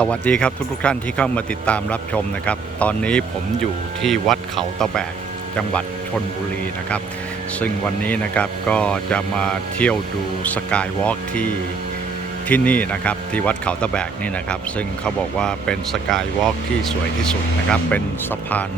สวัสดีครับทุกทุกๆท่านที่เข้ามาติดตามรับชมนะครับ ตอนนี้ผมอยู่ที่วัดเขาตะแบกจังหวัดชนบุรีนะครับ ซึ่งวันนี้นะครับก็จะมาเที่ยวดูสกายวอล์กที่ที่นี่นะครับที่วัดเขาตะแบกนี่นะครับ ซึ่งเขาบอกว่าเป็นสกายวอล์กที่สวยที่สุดนะครับ เป็นสะพาน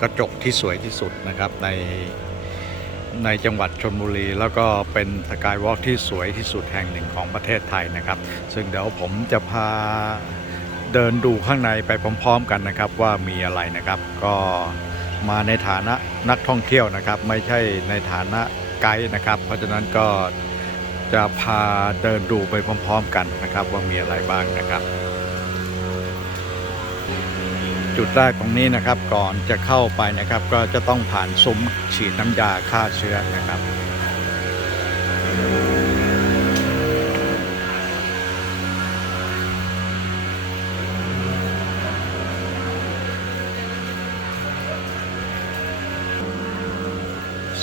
กระจกที่สวยที่สุดนะครับในในจังหวัดชนบุรี แล้วก็เป็นสกายวอล์กที่สวยที่สุดแห่งหนึ่งของประเทศไทยนะครับ ซึ่งเดี๋ยวผมจะพา เดินดูข้างในไปพร้อม ๆ กันนะครับว่ามีอะไรนะครับ ก็มาในฐานะนักท่องเที่ยวนะครับ ไม่ใช่ในฐานะไกด์นะครับ เพราะฉะนั้นก็จะพาเดินดูไปพร้อม ๆ กันนะครับ ว่ามีอะไรบ้างนะครับ จุดแรกตรงนี้นะครับก่อนจะเข้าไปนะครับ ก็จะต้องผ่านซุ้มฉีดน้ำยาฆ่าเชื้อนะครับ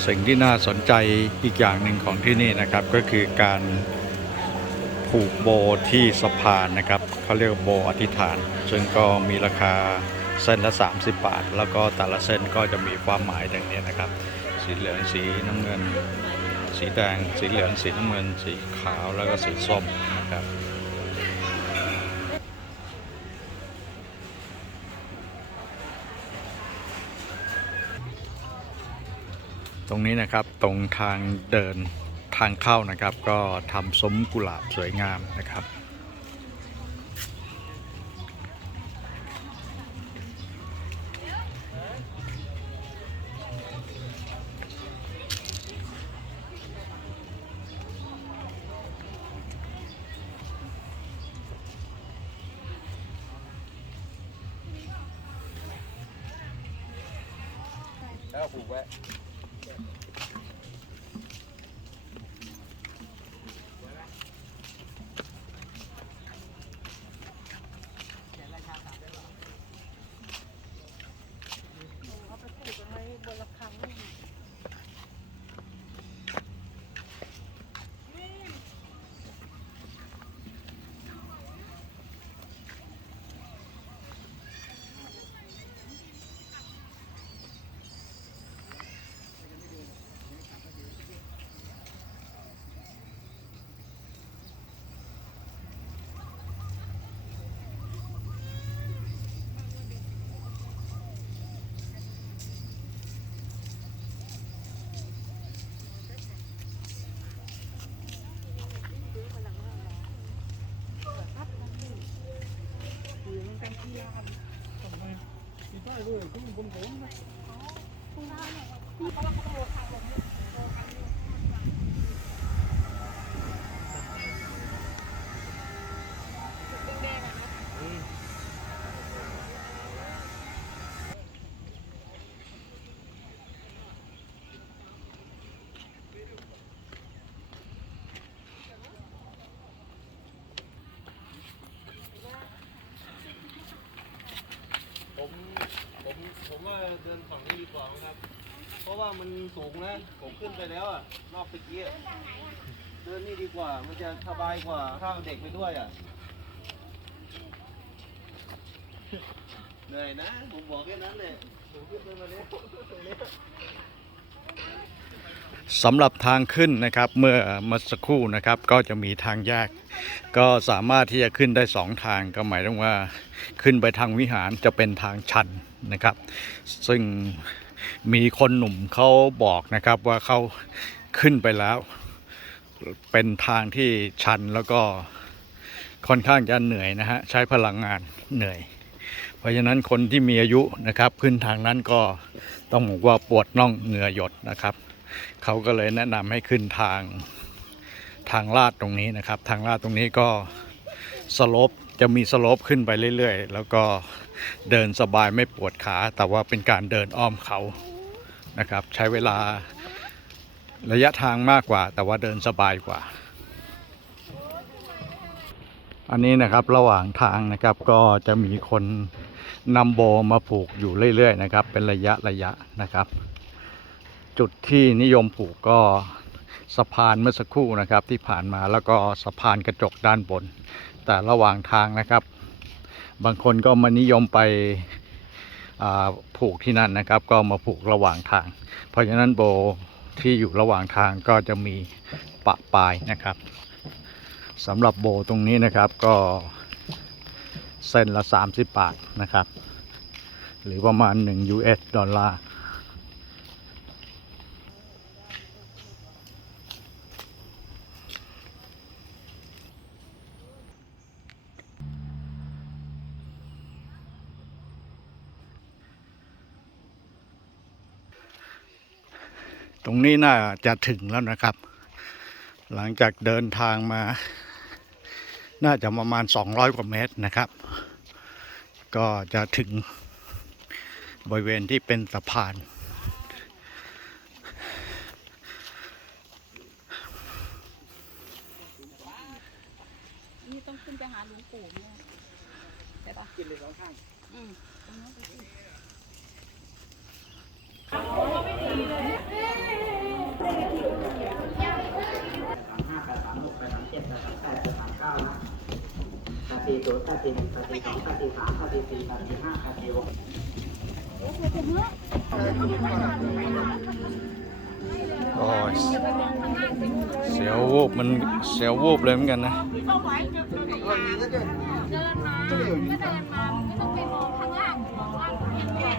สิ่งที่น่าสนใจอีกอย่างหนึ่งของที่นี่นะครับก็คือการผูกโบที่สะพานนะครับเขาเรียกโบอธิษฐาน ซึ่งก็มีราคาเส้นละ 30 บาท แล้วก็แต่ละเส้นก็จะมีความหมายดังนี้นะครับ สีเหลืองสีน้ำเงิน สีแดง สีเหลืองสีน้ำเงิน สีขาวแล้วก็สีส้มนะครับ ตรงนี้นะครับตรงทางเดินทางเข้านะครับ ก็ทำซุ้มกุหลาบสวยงามนะครับแล้วผูกไว้ เอาไปปลูกกันไว้บนระฆังนี่ ผม ว่าเดินฝั่งนี้ดีกว่าครับ เพราะว่ามันสูงนะผมขึ้นไปแล้วอะรอบตะกี้อะเดินนี่ดีกว่า มันจะสบายกว่าถ้าเอาเด็กไปด้วยอะเหนื่อยนะ ผมบอกแค่นั้นเลยผมขึ้นไปมาแล้วตรงนี้ สำหรับทางขึ้นนะครับเมื่อมื่อสักครู่นะครับก็จะมีทางแยก ก็สามารถที่จะขึ้นได้สองทางก็หมายถึงว่าขึ้นไปทางวิหารจะเป็นทางชันนะครับ ซึ่งมีคนหนุ่มเขาบอกนะครับว่าเขาขึ้นไปแล้ว เป็นทางที่ชันแล้วก็ค่อนข้างจะเหนื่อยนะฮะใช้พลังงานเหนื่อย เพราะฉะนั้นคนที่มีอายุนะครับ ขึ้นทางนั้นก็ต้องบอกว่าปวดน่องเหงื่อหยดนะครับ เขาก็เลยแนะนำให้ขึ้นทางทางลาดตรงนี้นะครับ ทางลาดตรงนี้ก็สลปจะมีสลปขึ้นไปเรื่อยๆ แล้วก็เดินสบายไม่ปวดขา แต่ว่าเป็นการเดินอ้อมเขานะครับ ใช้เวลาระยะทางมากกว่า แต่ว่าเดินสบายกว่า อันนี้นะครับระหว่างทางนะครับก็จะมีคนนำโบมาผูกอยู่เรื่อยๆนะครับ เป็นระยะระยะนะครับ จุดที่นิยมผูกก็สะพานเมื่อสักครู่นะครับที่ผ่านมาแล้วก็สะพานกระจกด้านบน แต่ระหว่างทางนะครับ บางคนก็มานิยมไปผูกที่นั่นนะครับ ก็มาผูกระหว่างทาง เพราะฉะนั้นโบที่อยู่ระหว่างทางก็จะมีปะปลายนะครับสำหรับโบตรงนี้นะครับก็เส้นละ 30 บาทนะครับ หรือประมาณ 1 US ดอลลาร์ ตรงนี้น่าจะถึงแล้วนะครับ หลังจากเดินทางมา น่าจะประมาณ 200 กว่าเมตรนะครับ ก็จะถึงบริเวณที่เป็นสะพานต้องขึ้นไปหาหลวงปู่เนี่ยใช่ปะกินเลยสองข้างอืมตรงนั้นไปสิ ตาตี ศูนย์ตาตีหนึ่งตาตีสองตาตีสามตาตีสี่ตาตีห้าตาตีหกโอ้ยเสียววูบมันเสียววูบเลยเหมือนกันนะ เดินมาก็เดินมาไม่ต้องไปมองข้างล่างมองล่างเห็นแค่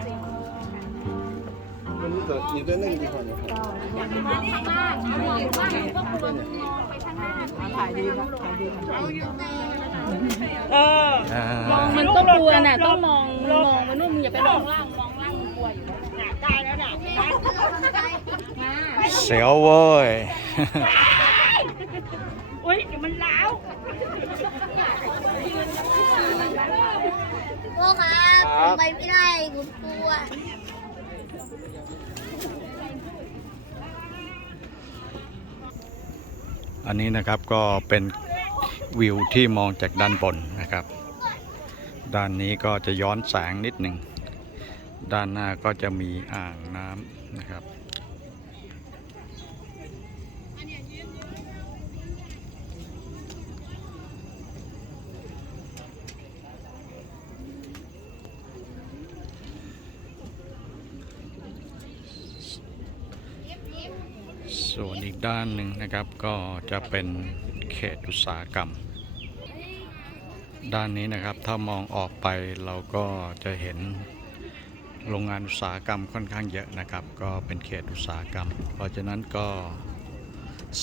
มันนี่ตัวนี่ตัวนึงดีกว่านะครับอยากมองข้างล่างมองว่าก็ควรมองไปข้างหน้าถ่ายดีนะถ่ายดี เอาอยู่แต่อ่ามองมันก็กลัวน่ะต้องมองมองมันนู่นมึงอย่าไปมองล่างมองล่างมึงกลัวอยู่แล้วได้แล้วนะเสียวเว้ย อุ้ยเดี๋ยวมันล้าวโอ้ครับไปไม่ได้ผมกลัวอันนี้นะครับก็เป็น วิวที่มองจากด้านบนนะครับ ด้านนี้ก็จะย้อนแสงนิดหนึ่ง ด้านหน้าก็จะมีอ่างน้ำนะครับ ส่วนอีกด้านหนึ่งนะครับก็จะเป็นเขตอุตสาหกรรม ด้านนี้นะครับถ้ามองออกไปเราก็จะเห็นโรงงานอุตสาหกรรมค่อนข้างเยอะนะครับ ก็เป็นเขตอุตสาหกรรม เพราะฉะนั้นก็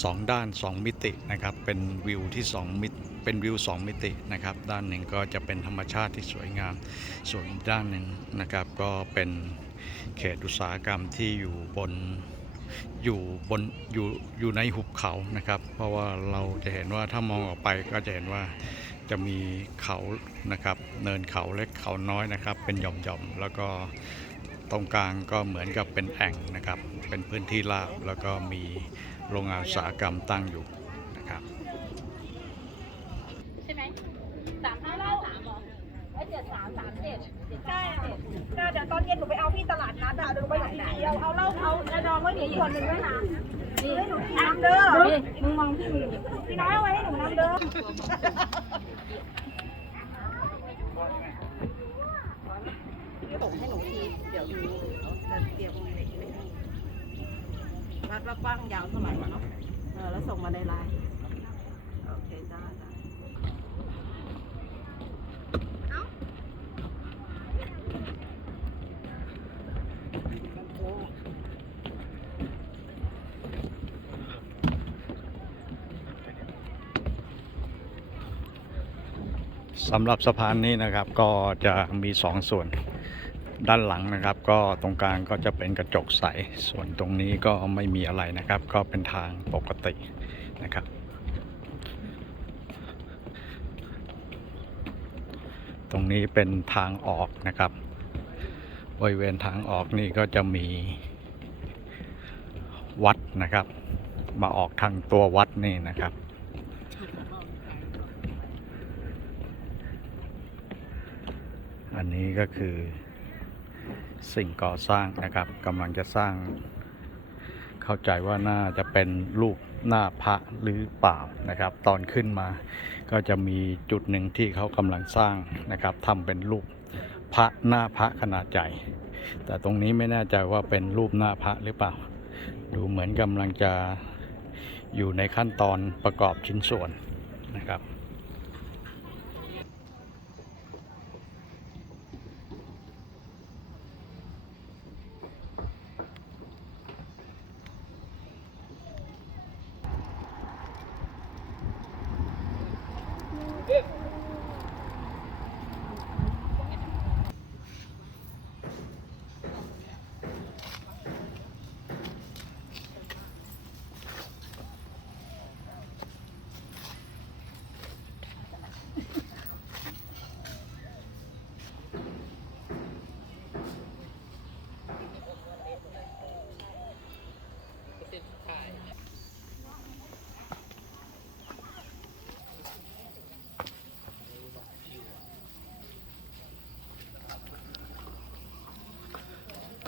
สองด้านสองมิตินะครับ เป็นวิวที่สองมิติเป็นวิวสองมิตินะครับ ด้านหนึ่งก็จะเป็นธรรมชาติที่สวยงาม ส่วนอีกด้านหนึ่งนะครับ ก็เป็นเขตอุตสาหกรรมที่อยู่บน อยู่บนอยู่อยู่ในหุบเขานะครับ เพราะว่าเราจะเห็นว่าถ้ามองออกไปก็จะเห็นว่าจะมีเขานะครับ เนินเขาเล็กเขาน้อยนะครับ เป็นหย่อมๆแล้วก็ตรงกลางก็เหมือนกับเป็นแอ่งนะครับ เป็นพื้นที่ราบแล้วก็มีโรงงานอุตสาหกรรมตั้งอยู่นะครับใช่ไหมสามห้าห้าสามหรอไอ้เจ็ดสามสามเจ็ด ใช่ก็เดี๋ยวตอนเย็นหนูไปเอาพี่ตลาดนัดอะเดี๋ยวหนูไปไหนเอาเอาเหล้าเอาแอดองไว้หนูคนหนึ่งด้วยนะนี่ให้หนูกินน้ำเด้อมึงมองพี่มึงพี่น้อยเอาไว้ให้หนูน้ำเด้อส่งให้หนูทีเดี๋ยวหนูจะเตรียมวัดว่ากว้างยาวเท่าไหร่เนาะเออแล้วส่งมาในไลน์โอเคจ้าจ้า สำหรับสะพานนี้นะครับก็จะมีสองส่วนด้านหลังนะครับ ก็ตรงกลางก็จะเป็นกระจกใส ส่วนตรงนี้ก็ไม่มีอะไรนะครับ ก็เป็นทางปกตินะครับ ตรงนี้เป็นทางออกนะครับบริเวณทางออกนี่ก็จะมีวัดนะครับ มาออกทางตัววัดนี่นะครับ อันนี้ก็คือสิ่งก่อสร้างนะครับกำลังจะสร้าง เข้าใจว่าน่าจะเป็นลูกหน้าพระหรือเปล่านะครับ ตอนขึ้นมาก็จะมีจุดหนึ่งที่เขากำลังสร้างนะครับทำเป็นรูปพระหน้าพระขนาดใหญ่แต่ตรงนี้ไม่แน่ใจว่าเป็นรูปหน้าพระหรือเปล่า ดูเหมือนกำลังจะอยู่ในขั้นตอนประกอบชิ้นส่วนนะครับ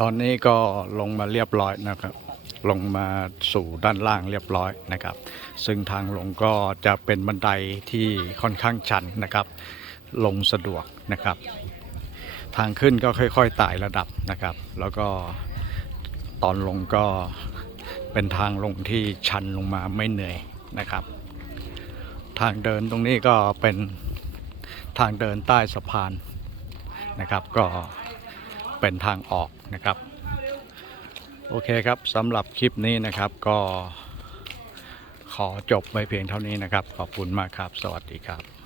ตอนนี้ก็ลงมาเรียบร้อยนะครับ ลงมาสู่ด้านล่างเรียบร้อยนะครับ ซึ่งทางลงก็จะเป็นบันไดที่ค่อนข้างชันนะครับ ลงสะดวกนะครับ ทางขึ้นก็ค่อยๆไต่ระดับนะครับ แล้วก็ตอนลงก็เป็นทางลงที่ชันลงมาไม่เหนื่อยนะครับ ทางเดินตรงนี้ก็เป็นทางเดินใต้สะพานนะครับ ก็เป็นทางออก นะครับ โอเคครับสำหรับคลิปนี้นะครับก็ขอจบไว้เพียงเท่านี้นะครับ ขอบคุณมากครับ สวัสดีครับ